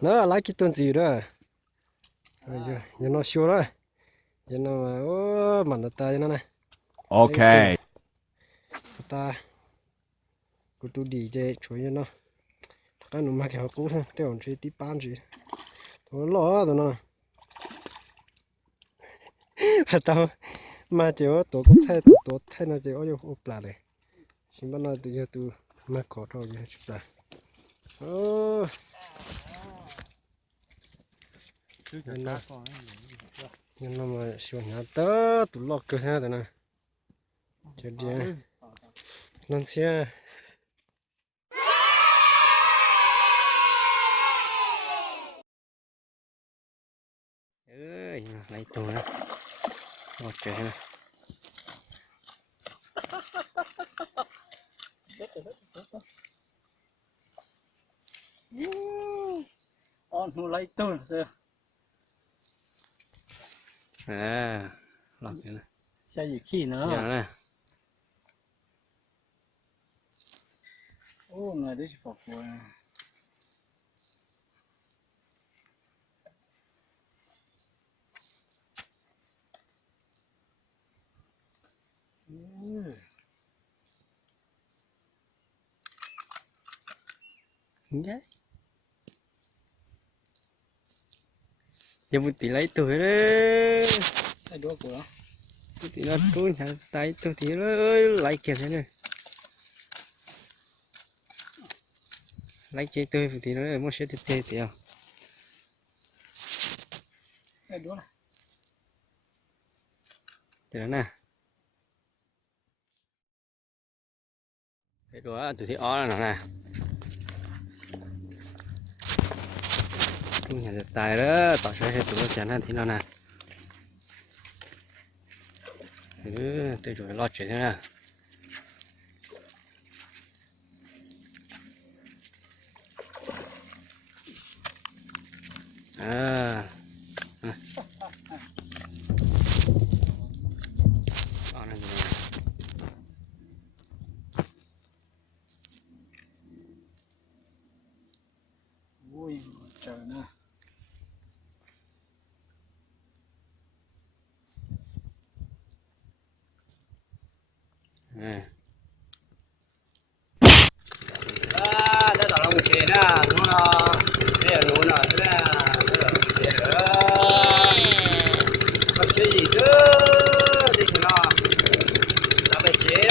nó lấy cái tuần gì đó giờ nó xua đó giờ nó ô mà nó tay nó này Ok. ta cứ tu đi chơi chơi nó cái nó mà cái cũ thôi tiêu chơi tí bán gì thôi lo rồi nó tao mà chỉ có tổ cũng thay tổ thay nó chỉ có vô ốp lại này xin bắt nó từ giờ tu mà có thôi giờ chụp lại ô nhưng nó mà xua nhà tớ tụ lọt cơ ha rồi nè chơi đi nên xe ơi lấy tù đó một trời nè on nó lấy tù rồi à lọt vậy nè xe gì khi nữa giờ nè ô này đấy chỉ phục vụ nhé giờ một tí lấy tuổi đấy cái đũa của nó một tí là tôi nhà tay tôi tí ơi lấy kìa thế này lấy chơi tôi một tí nữa mua xe tiếp theo tí không cái đũa này thế đó nè cái đó tụi thì ó là nè tôi nhà tài đó tỏ sẽ hết tụi nó chán hơn thì nó nè tôi rồi lo chuyện thế nè à đó là gì ui trời nè nè đó là một chuyện nè nó đây là luôn rồi thế là chuyện nữa có chuyện gì chứ đi thì nó là phải chế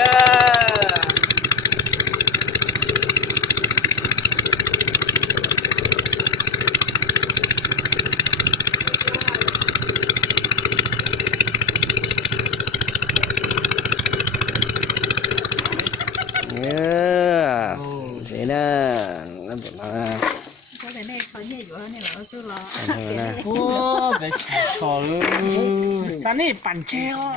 yeah thế nè làm việc mà cái này có nhiều chỗ này là tôi lo nè ô bé trò sáng nay bàn treo